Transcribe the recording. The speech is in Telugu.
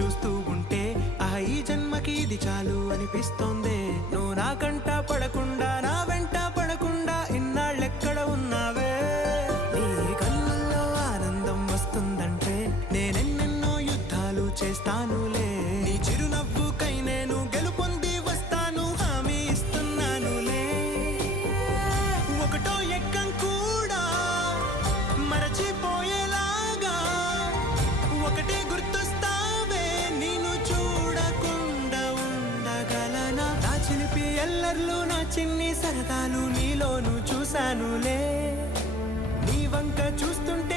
చూస్తూ ఉంటే ఈ జన్మకి ఇది చాలు అనిపిస్తోంది. నువ్వు నా కంట పడకుండా నా వెంట పడకుండా ఇన్నాళ్ళెక్కడ ఉన్నావే. నీ కళ్ళల్లో ఆనందం వస్తుందంటే నేనెన్నెన్నో యుద్ధాలు చేస్తానులే. నీ చిరునవ్వుకై నేను గెలుపొంది వస్తాను హామీ ఇస్తున్నానులే. ఒకటో ఎక్కం కూడా మరచిపోయేలాగా ఒకటే గుర్తొస్తావే. నేను చూడకుండా ఉండగలనా? నా చిలిపి ఎల్లర్లు నా చిన్ని సరదాలు నీలోను చూశానులే. నీ వంక చూస్తుంటే